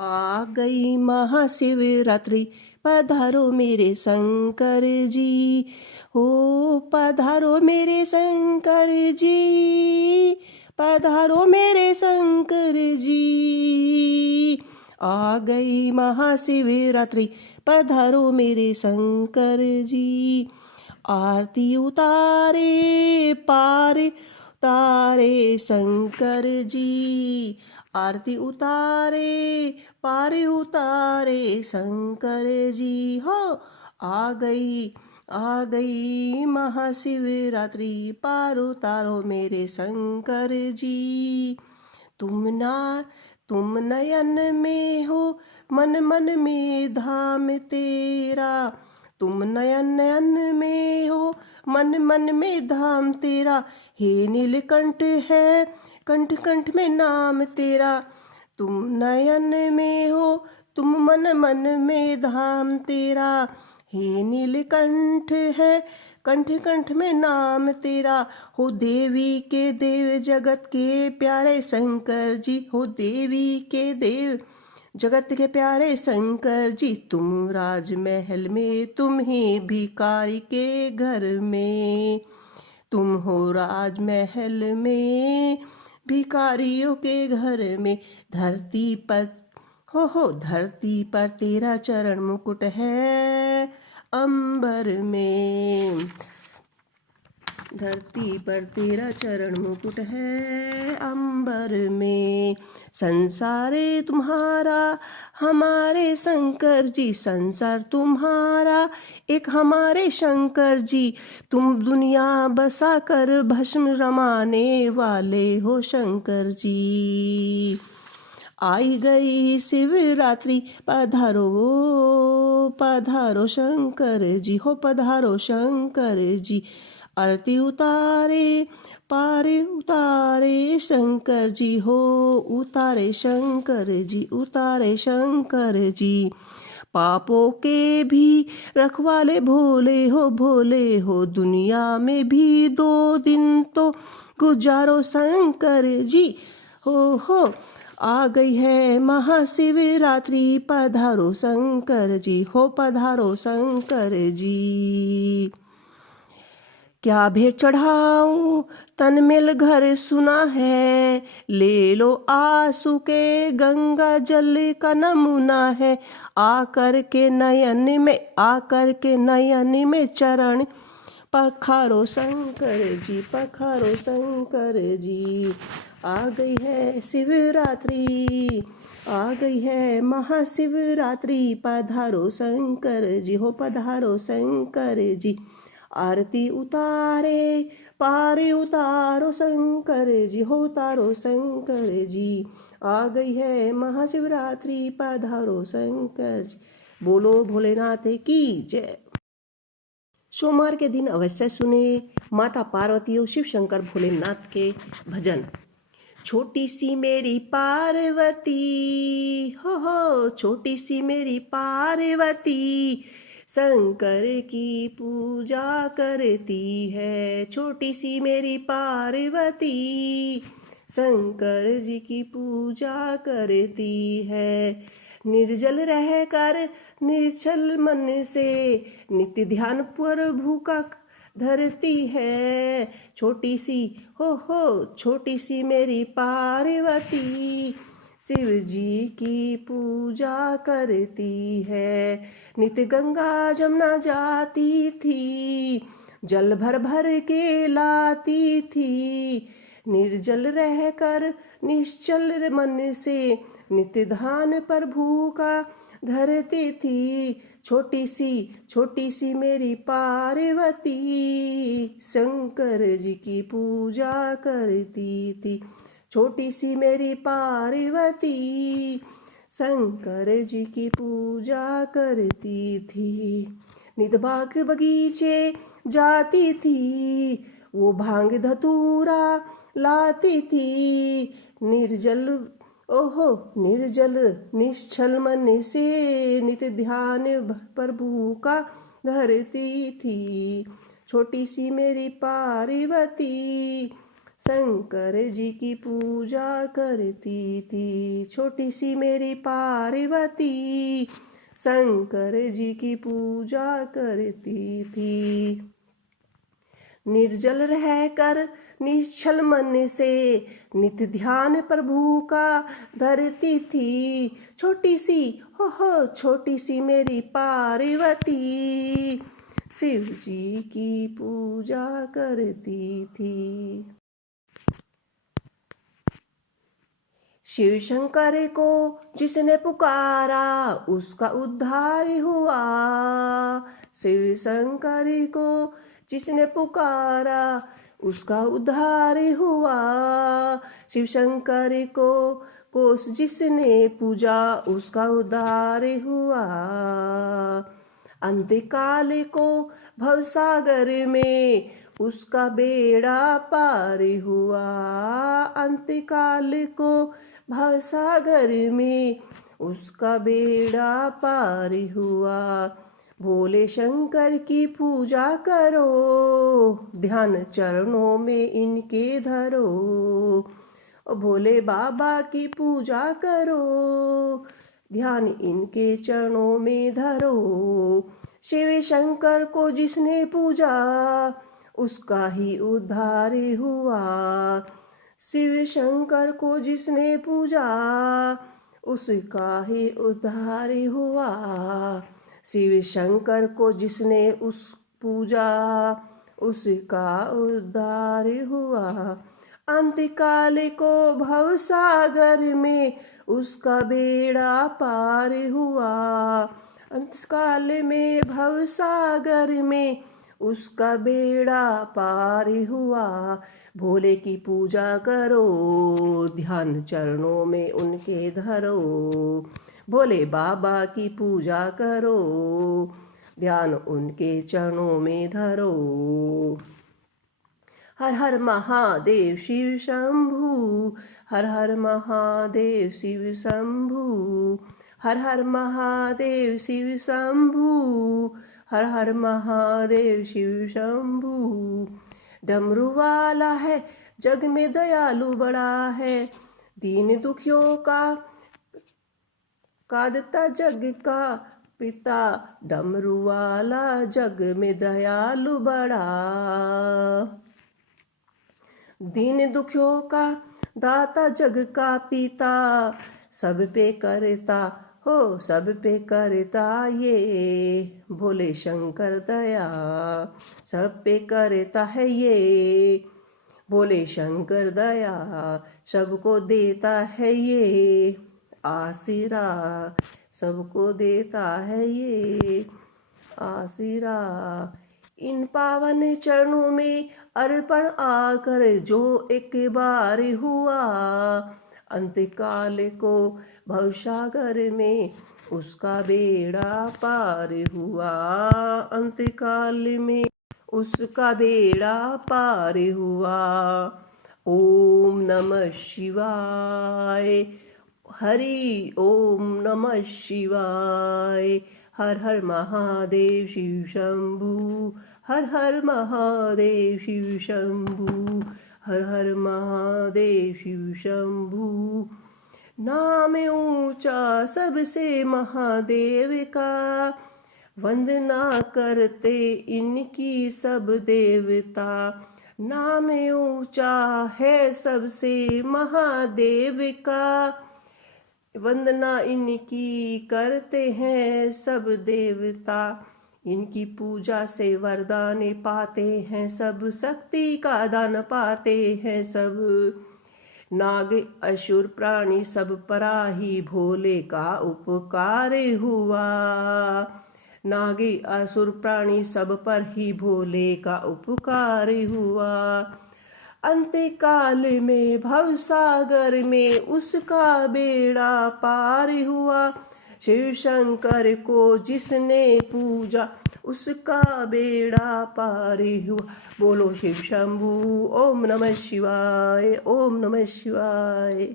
आ गई महाशिवरात्रि, पधारो मेरे शंकर जी। हो पधारो मेरे शंकर जी, पधारो मेरे शंकर जी। आ गई महाशिवरात्रि, पधारो मेरे शंकर जी। आरती उतारे पार उतारे शंकर जी, आरती उतारे पार उतारे शंकर जी। हो आ गई महाशिवरात्रि, पार उतारो मेरे शंकर जी। तुम ना तुम नयन में हो, मन मन में धाम तेरा। तुम नयन नयन में हो, मन मन में धाम तेरा। हे नीलकंठ है कंठ कंठ में नाम तेरा। तुम नयन में हो, तुम मन मन में धाम तेरा। हे नीलकंठ है कंठ कंठ में नाम तेरा। हो देवी के देव जगत के प्यारे शंकर जी, हो देवी के देव जगत के प्यारे शंकर जी। तुम राजमहल में, तुम ही भिखारी के घर में। तुम हो राजमहल में, भिखारियों के घर में। धरती पर हो धरती पर तेरा चरण मुकुट है, अंबर में। धरती पर तेरा चरण मुकुट है, अंबर में। संसारे तुम्हारा हमारे शंकर जी, संसार तुम्हारा एक हमारे शंकर जी। तुम दुनिया बसा कर भस्म रमाने वाले हो शंकर जी। आई गई शिवरात्रि, पधारो पधारो शंकर जी, हो पधारो शंकर जी। आरती उतारे पारे उतारे शंकर जी, हो उतारे शंकर जी, उतारे शंकर जी। पापों के भी रखवाले भोले हो, दुनिया में भी 2 दिन तो गुजारो शंकर जी। हो आ गई है महाशिवरात्रि, पधारो शंकर जी, हो पधारो शंकर जी। क्या भेंट चढ़ाऊं तन मिल घर सुना है, ले लो आंसू के गंगा जल का नमूना है। आकर के नयन में चरण पखारो शंकर जी, पखारो शंकर जी। आ गई है शिवरात्रि, आ गई है महाशिवरात्रि, पधारो शंकर जी, हो पधारो शंकर जी। आरती उतारे पारे उतारो शंकर जी, हो उतारो शंकर जी। आ गई है महाशिवरात्रि, पधारो शंकर जी। बोलो भोलेनाथ की जय। सोमवार के दिन अवश्य सुने माता पार्वती और शिव शंकर भोलेनाथ के भजन। छोटी सी मेरी पार्वती, हो छोटी सी मेरी पार्वती, शंकर की पूजा करती है। छोटी सी मेरी पार्वती, शंकर जी की पूजा करती है। निर्जल रहकर निश्चल मन से, नित्य ध्यान प्रभु का धरती है। छोटी सी हो छोटी सी मेरी पार्वती, शिव जी की पूजा करती है। नित्य गंगा जमुना जाती थी, जल भर भर के लाती थी। निर्जल रहकर निश्चल मन से, नित्य ध्यान प्रभु का धरती थी। छोटी सी मेरी पार्वती, शंकर जी की पूजा करती थी। छोटी सी मेरी पार्वती, शंकर जी की पूजा करती थी। नित बाग बगीचे जाती थी, वो भांग धतूरा लाती थी। निर्जल निश्चल मन से, नित्य ध्यान प्रभु का धरती थी। छोटी सी मेरी पार्वती, शंकर जी की पूजा करती थी छोटी सी मेरी पार्वती। शंकर जी की पूजा करती थी। निर्जल रहकर निश्चल मन से नित्य ध्यान प्रभु का धरती थी छोटी सी, हो छोटी सी मेरी पार्वती। शिव जी की पूजा करती थी। शिव शंकर को जिसने पुकारा उसका उद्धार हुआ। शिव शंकर को जिसने पुकारा उसका उद्धार हुआ। शिव शंकर को जिसने पूजा उसका उद्धार हुआ। अंतकाल को भवसागर में उसका बेड़ा पार हुआ। अंतकाल को भवसागर में उसका बेड़ा पार हुआ। भोले शंकर की पूजा करो ध्यान चरणों में इनके धरो। भोले बाबा की पूजा करो ध्यान इनके चरणों में धरो। शिव शंकर को जिसने पूजा उसका ही उद्धार हुआ। शिव शंकर को जिसने पूजा उसका ही उद्धार हुआ। शिव शंकर को जिसने उस पूजा उसका उद्धार हुआ। अंतकाल को भवसागर में उसका बेड़ा पार हुआ। अंतकाल में भवसागर में उसका बेड़ा पार हुआ। भोले की पूजा करो ध्यान चरणों में उनके धरो। भोले बाबा की पूजा करो ध्यान उनके चरणों में धरो। हर हर महादेव शिव शंभू। हर हर महादेव शिव शंभू। हर हर महादेव शिव शंभू। हर हर महादेव शिव शंभू। डमरू वाला है जग में दयालु बड़ा है। दीन दुखियों का दाता जग का पिता। डमरू वाला जग में दयालु बड़ा। दीन दुखियों का दाता जग का पिता। सब पे करता हो सब पे करता ये भोले शंकर दया। सब पे करता है ये भोले शंकर दया। सबको देता है ये आशीरा। सबको देता है ये आशीरा। इन पावन चरणों में अर्पण आकर जो एक बार हुआ। अंतकाल को भवसागर में उसका बेड़ा पार हुआ। अंतकाल में उसका बेड़ा पार हुआ। ओम नमः शिवाय। हरि ओम नमः शिवाय। हर हर महादेव शिव शंभू। हर हर महादेव शिव शंभू। हर हर महादेव शिव शंभू। नाम ऊंचा सबसे महादेव का। वंदना करते इनकी सब देवता। नाम ऊंचा है सबसे महादेव का। वंदना इनकी करते हैं सब देवता। इनकी पूजा से वरदान पाते हैं सब। शक्ति का दान पाते हैं सब। नाग असुर प्राणी सब पराही भोले का उपकार हुआ। नागी असुर प्राणी सब पर ही भोले का उपकार हुआ। अंतकाल में भवसागर में उसका बेड़ा पार हुआ। शिव शंकर को जिसने पूजा उसका बेड़ा पार हुआ। बोलो शिव शंभू। ओम नमः शिवाय। ओम नमः शिवाय।